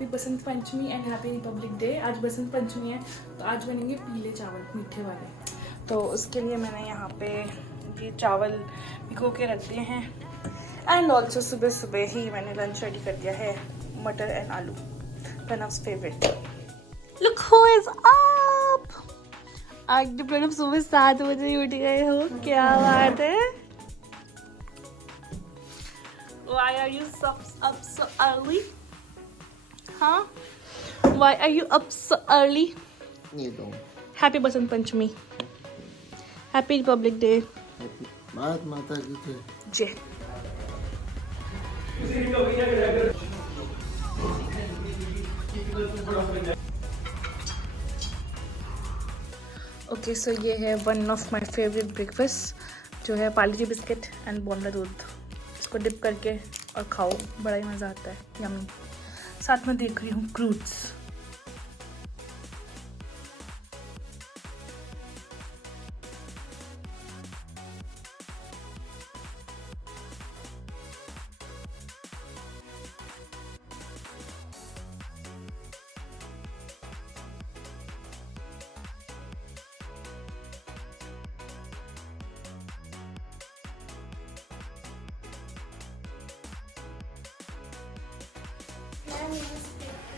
Happy Basant Panchami and happy Republic day. आज बसंत पंचमी है तो आज बनेंगे पीले चावल मीठे वाले। तो उसके लिए मैंने यहाँ पे ये चावल भिगो के रख दिए हैं एंड ऑल्सो सुबह सुबह ही मैंने लंच रेडी कर दिया है, matar and aloo, Pranav's favourite. Look who is up. आज प्रणव सुबह 7 बजे उठ गए हो, क्या बात है। Why are you up so early? Huh? Why are you up so early? You don't. Happy Basant Panchami. Happy Republic Day. Bharat माता की जय। जय। ओके सो ये है one of my favourite breakfast जो है पार्ले जी बिस्किट एंड बोंडा दूध। इसको डिप करके और खाओ, बड़ा ही मज़ा आता है, यम्मी। साथ में देख रही हूँ क्रूट्स।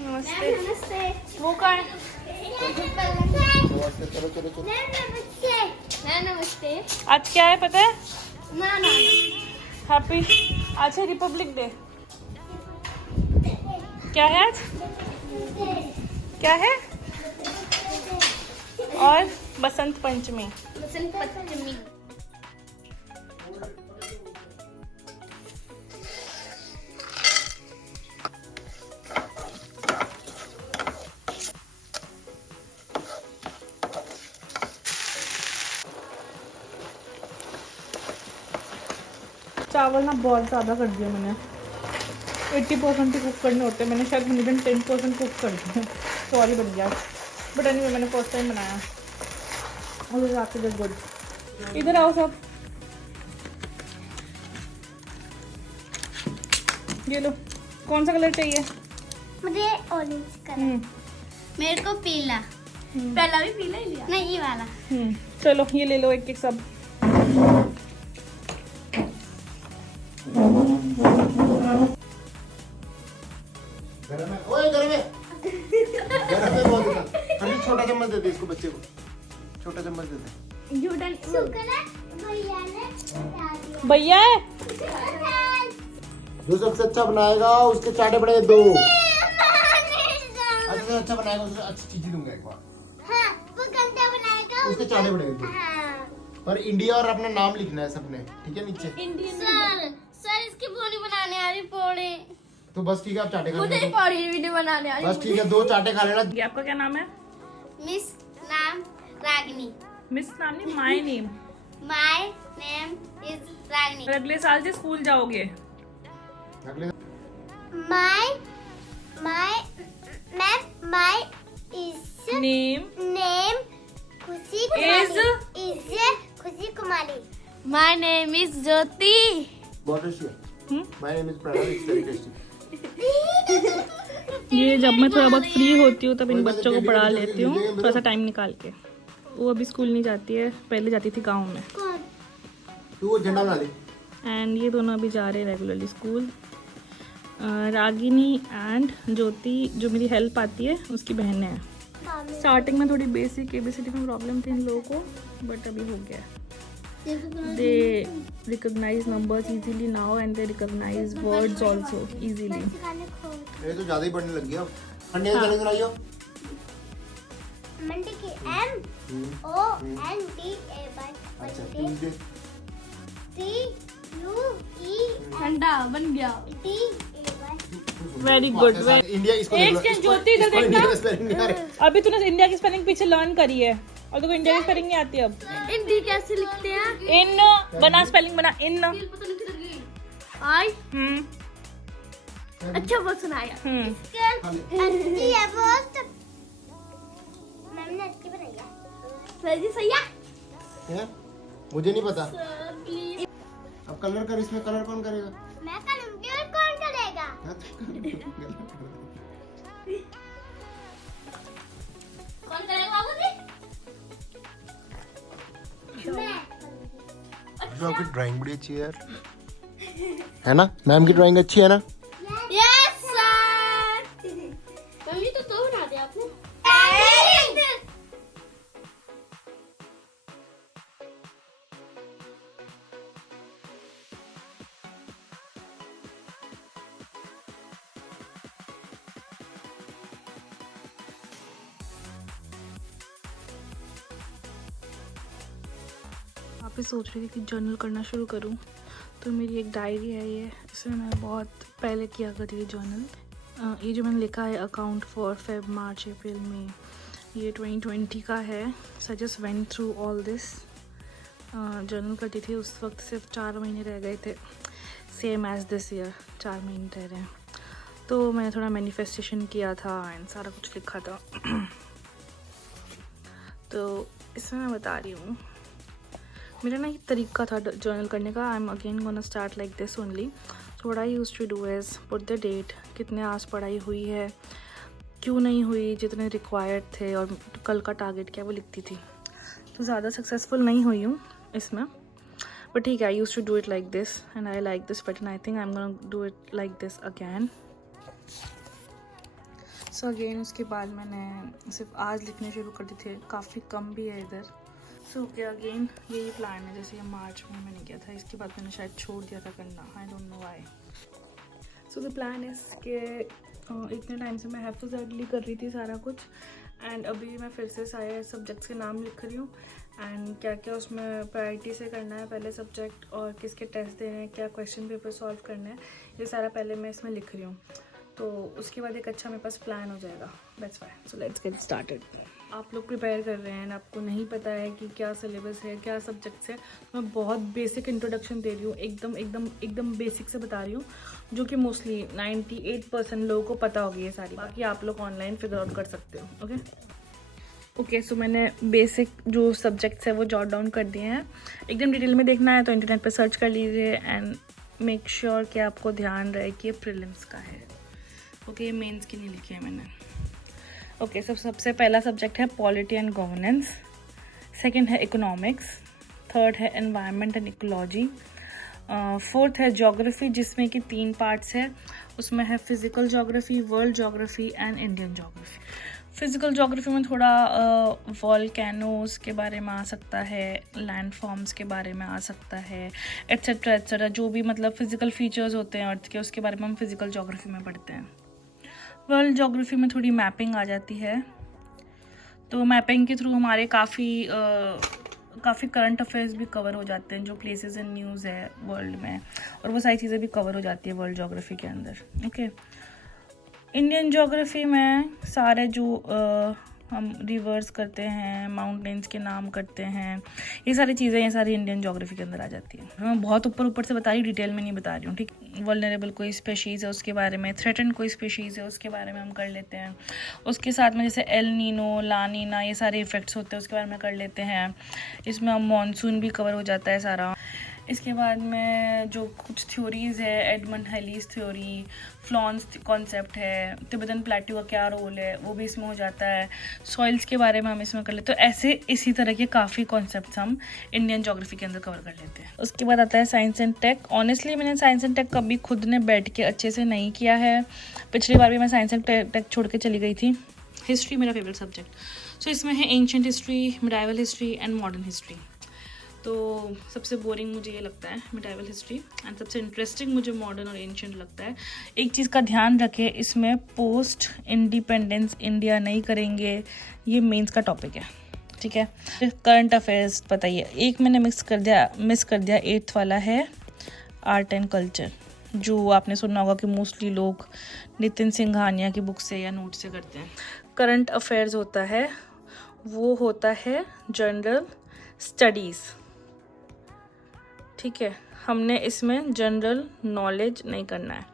नमस्ते। नमस्ते। वो कौन है? नमस्ते, चलो चलो चलो। नमस्ते। आज क्या है पता है? ना ना हैप्पी, आज है रिपब्लिक डे। क्या है आज? क्या है? और बसंत पंचमी। बसंत पंचमी। चावल ना बहुत ज़्यादा कर दिया मैंने, 80% ही कुक करने होते हैं, मैंने शायद 110% कुक कर दिया। सॉरी बन गया, बट एनीवे मैंने फर्स्ट टाइम बनाया और आपके जस्ट गुड। इधर आओ सब, ये लो। कौन सा कलर चाहिए? मुझे ऑरेंज कलर। मेरे को पीला। पहला भी पीला ही लिया। नहीं ये वाला। चलो ये ले लो एक एक सब। गरम है, ओए गरम है। गरम है बहुत ज़्यादा। खाली छोटा चम्मच दे दे इसको, बच्चे को छोटा चम्मच दे दे। शुक्र है भैया ने बता दिया। भैया है? जो सबसे अच्छा बनाएगा उसके चाटे पड़े 2। अच्छा अच्छा बनाएगा उसको अच्छी चीज दूंगा एक बार। हाँ, वो गंदा बनाएगा। उसके चाटे पड़ेंगे 2। हाँ। पर इंडिया और अपना नाम लिखना है सबने, ठीक है नीचे। सर इसकी पोड़ी बनाने आ रही पोड़ी। तो बस ठीक है, आप चाटे खा मुझे लेना। पोड़ी वीडियो बनाने आ रही। बस ठीक है, 2 चाटे खा लेना। ये आपका क्या नाम है? मिस नाम रागनी। मिस नाम नहीं, my name. My name is Ragini. अगले साल से स्कूल जाओगे? अगले my ma'am my is name name Khushi Is? Khushi Kumari. My name is Jyoti. My name is Pranav, it's very tasty. ये जब मैं थोड़ा बहुत फ्री होती हूँ तब इन बच्चों को पढ़ा लेती हूँ, थोड़ा सा टाइम निकाल के। वो अभी स्कूल नहीं जाती है, पहले जाती थी गांव में। तू वो झंडा बना ले। एंड ये दोनों अभी जा रहे हैं रेगुलरली स्कूल। रागिनी एंड ज्योति जो मेरी हेल्प आती है उसकी बहनें हैं। स्टार्टिंग में थोड़ी बेसिक ABCD में प्रॉब्लम थी इन लोगों को, बट अभी हो गया। They recognize numbers easily now and they recognize words also easily. ये तो ज्यादा ही बढ़ने लग गया। अंडे का स्पेलिंग सुनाइयो। मंडे की MONDA अच्छा ट्यूसडे। TUE ठंडा बन गया। DAY। Very good. इंडिया इसको एक देख लो, सेकंड इसको- ज्योति इधर इसको देखना। इंडिया का स्पेलिंग नहीं आ रहा। अभी तूने इंडिया की स्पेलिंग पीछे लर्न करी है और देखो इंडिया की स्पेलिंग नहीं आती अब। हिंदी कैसे लिखते हैं? इन बना, स्पेलिंग बना इन। आई हम्म अच्छा वो सुनाया। अच्छी है बहुत। मैम ने अच्छी बनाई है। सही है। मुझे नहीं पता। अब कलर कर, इसमें कलर कौन करेगा? मैं करूंगी और कौन करेगा? हाँ, तो कौन करेगा बाबूजी? मैं। जो आपकी ड्राइंग बड़ी अच्छी है यार, है ना? मैम की ड्राइंग अच्छी है ना? Yes sir. मम्मी तो दो बना दिया आपने। आप ही सोच रही थी कि जर्नल करना शुरू करूं, तो मेरी एक डायरी है ये, इसमें मैं बहुत पहले किया करती थी जर्नल। ये जो मैंने लिखा है account for Feb March April May, ये 2020 का है। So I just went through all this. Journal करती थी उस वक्त, सिर्फ 4 महीने रह गए थे, सेम एज दिस ईयर 4 महीने रह रहे हैं। तो मैंने थोड़ा मैनिफेस्टेशन किया था एंड सारा कुछ लिखा था। तो इसमें मैं बता रही हूँ, मेरा ना ये तरीका था जर्नल करने का। I am again gonna start like this only. So what I used to do is put the date, कितने आवर्स पढ़ाई हुई है, क्यों नहीं हुई, जितने रिक्वायर्ड थे, और कल का टारगेट क्या, वो लिखती थी। तो ज़्यादा सक्सेसफुल नहीं हुई हूँ इसमें, बट ठीक है। I used to do it like this and I like this but I think I am gonna do it like this again. So again उसके बाद मैंने सिर्फ आज लिखने शुरू कर दी थी, काफ़ी कम भी है इधर। सो ओके अगेन यही प्लान है, जैसे ये मार्च में मैंने किया था, इसके बाद मैंने शायद छोड़ दिया था करना, I don't know why. So the plan is कि इतने टाइम से मैं हैफिज़ली कर रही थी सारा कुछ, एंड अभी मैं फिर से सारे सब्जेक्ट्स के नाम लिख रही हूँ एंड क्या क्या उसमें प्रायोरिटी से करना है पहले सब्जेक्ट, और किसके टेस्ट देने हैं, क्या क्वेश्चन पेपर सॉल्व करना है, ये सारा पहले मैं इसमें लिख रही हूँ। तो उसके बाद एक अच्छा मेरे पास प्लान हो जाएगा, that's why. So let's get started. आप लोग प्रिपेयर कर रहे हैं, आपको नहीं पता है कि क्या सिलेबस है, क्या सब्जेक्ट्स है, मैं बहुत बेसिक इंट्रोडक्शन दे रही हूँ, एकदम बेसिक से बता रही हूँ, जो कि मोस्टली 98% लोगों को पता होगी ये सारी। बाकी आप लोग ऑनलाइन फिगर आउट कर सकते हो। ओके सो मैंने बेसिक जो सब्जेक्ट्स है वो जॉट डाउन कर दिए हैं। एकदम डिटेल में देखना है तो इंटरनेट पे सर्च कर लीजिए एंड मेक श्योर कि आपको ध्यान रहे कि ये प्रीलिम्स का है। ओके ये मेंस के लिए लिखे हैं मैंने। ओके सबसे पहला सब्जेक्ट है पॉलिटी एंड गवर्नेंस, सेकंड है इकोनॉमिक्स, थर्ड है एनवायरनमेंट एंड इकोलॉजी, फोर्थ है ज्योग्राफी जिसमें कि 3 पार्ट्स है, उसमें है physical geography, world geography and Indian geography. Physical geography में थोड़ा वॉल्केनोस के बारे में आ सकता है, लैंड फॉर्म्स के बारे में आ सकता है, एट्सेट्रा जो भी मतलब फिजिकल फीचर्स होते हैं अर्थ के, उसके बारे में हम फिजिकल ज्योग्राफी में पढ़ते हैं। वर्ल्ड ज्योग्राफी में थोड़ी मैपिंग आ जाती है, तो मैपिंग के थ्रू हमारे काफ़ी करंट अफेयर्स भी कवर हो जाते हैं, जो प्लेसेस एंड न्यूज़ है वर्ल्ड में, और वो सारी चीज़ें भी कवर हो जाती है वर्ल्ड ज्योग्राफी के अंदर। ओके इंडियन ज्योग्राफी में सारे जो हम रिवर्स करते हैं, माउंटेन्स के नाम करते हैं, ये सारी चीज़ें, ये सारी इंडियन ज्योग्राफी के अंदर आ जाती है। मैं बहुत ऊपर से बता रही हूँ, डिटेल में नहीं बता रही हूँ, ठीक। वल्नरेबल कोई स्पेशीज़ है उसके बारे में, थ्रेटन कोई स्पेशीज़ है उसके बारे में हम कर लेते हैं। उसके साथ में जैसे एल नीनो, ला नीना, ये सारे इफ़ेक्ट्स होते हैं उसके बारे में कर लेते हैं। इसमें हम मानसून भी कवर हो जाता है सारा। इसके बाद में जो कुछ थ्योरीज़ है, एडमंड हेलीज थ्योरी, फ्लॉन्स कॉन्सेप्ट है, तिब्बतन प्लेट्यू का क्या रोल है, वो भी इसमें हो जाता है। सॉइल्स के बारे में हम इसमें कर लेते हैं। तो ऐसे इसी तरह के काफ़ी कॉन्सेप्ट्स हम इंडियन ज्योग्राफी के अंदर कवर कर लेते हैं। उसके बाद आता है साइंस एंड टेक। ऑनेस्टली मैंने साइंस एंड टेक कभी खुद ने बैठ के अच्छे से नहीं किया है, पिछली बार भी मैं साइंस एंड टेक छोड़ के चली गई थी। हिस्ट्री मेरा फेवरेट सब्जेक्ट। सो इसमें है ancient history, medieval history and modern history. तो सबसे बोरिंग मुझे ये लगता है मिडाइवल हिस्ट्री, एंड सबसे इंटरेस्टिंग मुझे मॉडर्न और एंशिएंट लगता है। एक चीज़ का ध्यान रखें, इसमें पोस्ट इंडिपेंडेंस इंडिया नहीं करेंगे, ये मेंस का टॉपिक है, ठीक है। करंट अफेयर्स बताइए, एक मैंने मिस कर दिया 8th वाला है आर्ट एंड कल्चर, जो आपने सुना होगा कि मोस्टली लोग नितिन सिंघानिया की बुक से या नोट से करते हैं। करंट अफेयर्स होता है, वो होता है जनरल स्टडीज़, ठीक है। हमने इसमें जनरल नॉलेज नहीं करना है,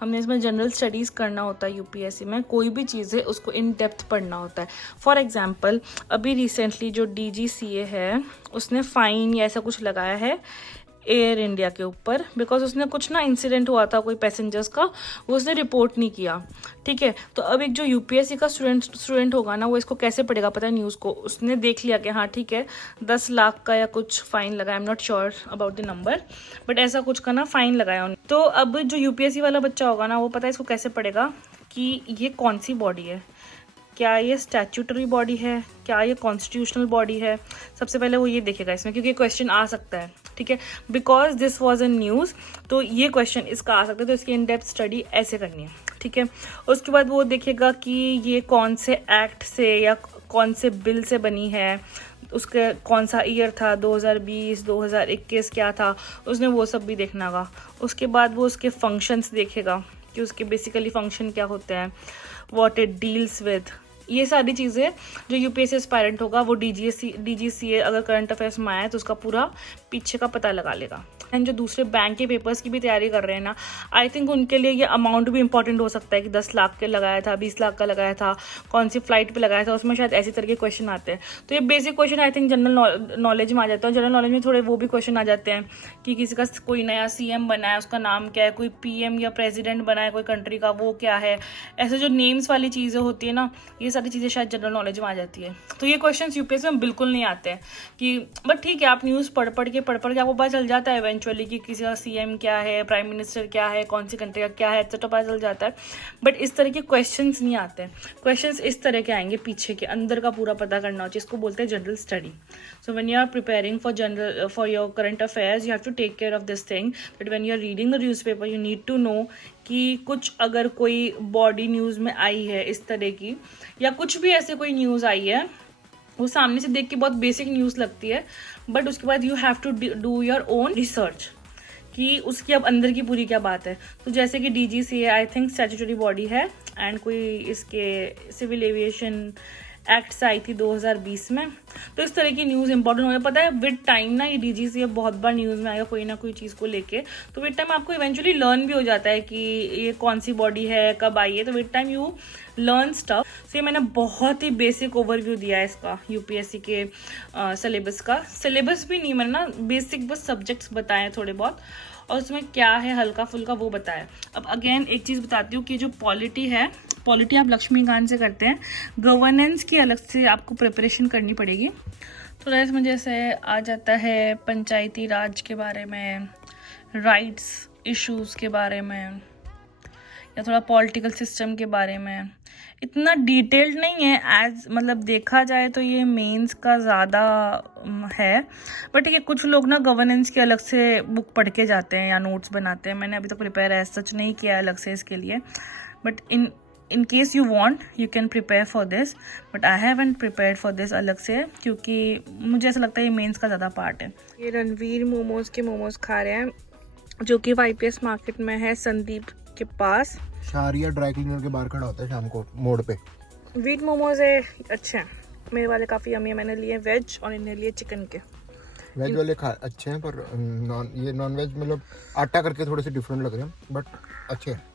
हमने इसमें जनरल स्टडीज़ करना होता है। यूपीएससी में कोई भी चीज़ है उसको इन डेप्थ पढ़ना होता है। फॉर एग्जांपल अभी रिसेंटली जो DGCA है उसने फ़ाइन या ऐसा कुछ लगाया है एयर इंडिया के ऊपर, बिकॉज उसने कुछ ना इंसिडेंट हुआ था कोई पैसेंजर्स का, वो उसने रिपोर्ट नहीं किया, ठीक है। तो अब एक जो यूपीएससी का स्टूडेंट होगा ना, वो इसको कैसे पढ़ेगा पता है न्यूज़ को, उसने देख लिया कि हाँ ठीक है 10 लाख का या कुछ फाइन लगा, I am not sure about the number, but ऐसा कुछ का ना फाइन लगाया उन्होंने। तो अब जो यूपीएससी वाला बच्चा होगा ना, वो पता है इसको कैसे पढ़ेगा कि ये कौन सी बॉडी है, क्या ये स्टैट्यूटरी बॉडी है, क्या ये कॉन्स्टिट्यूशनल बॉडी है। सबसे पहले वो ये देखेगा इसमें, क्योंकि क्वेश्चन आ सकता है, ठीक है, because this was in news, तो ये क्वेश्चन इसका आ सकता है, तो इसकी इन डेप्थ स्टडी ऐसे करनी है, ठीक है। उसके बाद वो देखेगा कि ये कौन से एक्ट से या कौन से बिल से बनी है, उसके कौन सा ईयर था, 2020 2021 क्या था, उसने वो सब भी देखना होगा। उसके बाद वो उसके फंक्शंस देखेगा कि उसके बेसिकली फंक्शन क्या होते हैं, व्हाट इट डील्स विद, ये सारी चीज़ें जो यूपीएससी एस्पायरेंट होगा वो डीजीसीए अगर करंट अफेयर्स में आया है तो उसका पूरा पीछे का पता लगा लेगा। एंड जो दूसरे बैंक के पेपर्स की भी तैयारी कर रहे हैं ना, आई थिंक उनके लिए ये अमाउंट भी इंपॉर्टेंट हो सकता है कि 10 लाख के लगाया था, 20 लाख का लगाया था, कौन सी फ्लाइट पे लगाया था, उसमें शायद ऐसी तरह के क्वेश्चन आते हैं। तो ये basic question I think general knowledge में आ जाता है। जनरल नॉलेज में थोड़े वो भी क्वेश्चन आ जाते हैं कि किसी का कोई नया सीएम बना है, उसका नाम क्या है, कोई पीएम या प्रेसिडेंट बना है कोई कंट्री का, वो क्या है, ऐसे जो नेम्स वाली चीज़ें होती है ना, ये सारी चीज़ें शायद जनरल नॉलेज में आ जाती है। तो ये क्वेश्चन यूपीएससी में बिल्कुल नहीं आते हैं कि, बट ठीक है आप न्यूज़ पढ़ के आपको पता चल जाता है इवेंचुअली कि किसी का सीएम क्या है, प्राइम मिनिस्टर क्या है, कौन सी कंट्री का क्या है, एक्सेट्रा पता चल जाता है। बट इस तरह के क्वेश्चंस नहीं आते हैं। क्वेश्चंस इस तरह के आएंगे, पीछे के अंदर का पूरा पता करना हो, जिसको बोलते हैं general study. So when you are preparing for your current affairs, you have to take care of this thing that when you are reading the newspaper you need to know कि कुछ अगर कोई बॉडी न्यूज़ में आई है इस तरह की, या कुछ भी ऐसे कोई न्यूज़ आई है, वो सामने से देख के बहुत बेसिक न्यूज़ लगती है, बट उसके बाद you have to do your own research कि उसकी अब अंदर की पूरी क्या बात है। तो जैसे कि DGCA I think statutory body है, एंड कोई इसके सिविल एविएशन एक्ट्स आई थी 2020 में। तो इस तरह की न्यूज़ इंपॉर्टेंट हो गया। पता है विद टाइम ना ये डीजीसीए बहुत बार न्यूज़ में आएगा कोई ना कोई चीज़ को लेके, तो विद टाइम आपको इवेंचुअली लर्न भी हो जाता है कि ये कौन सी बॉडी है, कब आई है, तो with time you learn stuff. So ये मैंने बहुत ही बेसिक ओवरव्यू दिया है इसका, यूपीएससी के सिलेबस का। सिलेबस भी नहीं, मैंने ना बेसिक बस सब्जेक्ट्स बताए हैं थोड़े बहुत, और उसमें क्या है हल्का फुल्का वो बताया। अब अगेन एक चीज़ बताती हूँ कि जो पॉलिटी है, पॉलिटी आप लक्ष्मीकांत से करते हैं, गवर्नेंस की अलग से आपको प्रिपरेशन करनी पड़ेगी। तो जैसे मुझे जैसे आ जाता है पंचायती राज के बारे में, राइट्स इश्यूज़ के बारे में, या थोड़ा पॉलिटिकल सिस्टम के बारे में। इतना डिटेल्ड नहीं है एज, मतलब देखा जाए तो ये मेंस का ज़्यादा है, बट ठीक है कुछ लोग ना गवर्नेंस की अलग से बुक पढ़ के जाते हैं या नोट्स बनाते हैं। मैंने अभी तक प्रिपेयर एज सच नहीं किया अलग से इसके लिए, but in case you want you can prepare for this, but I haven't prepared for this अलग से, क्योंकि मुझे ऐसा लगता है ये मेंस का ज़्यादा पार्ट है। ये रणवीर मोमोज के मोमोज खा रहे हैं, जो कि वाईपीएस मार्केट में है संदीप के पास। शारिया ड्राई क्लीनर के बाहर खड़ा होता है शाम को मोड़ पे। व्हीट मोमोज है, अच्छे हैं मेरे वाले, काफ़ी यम्मी है। मैंने लिए वेज और इन्हें लिए चिकन के। वेज वाले अच्छे हैं, पर नॉन वेज मतलब आटा करके थोड़े से डिफरेंट लग रहे हैं, बट अच्छे हैं।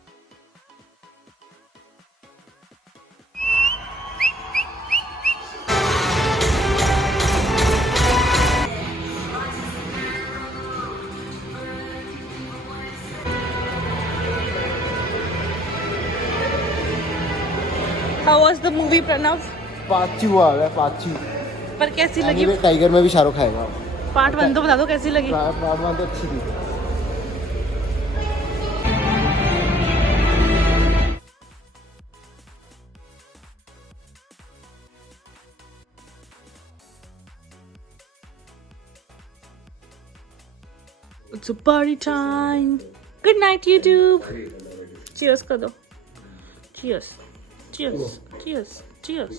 How was the movie, Pranav? पाँची हुआ है, पाँची। पर कैसी लगी? टाइगर में भी शाहरुख आएगा। पार्ट 1 तो बता दो कैसी लगी? पार्ट 1 तो अच्छी थी। It's a party time. Good night, YouTube. Cheers कर दो. Cheers. Cheers. Cheers. Cheers.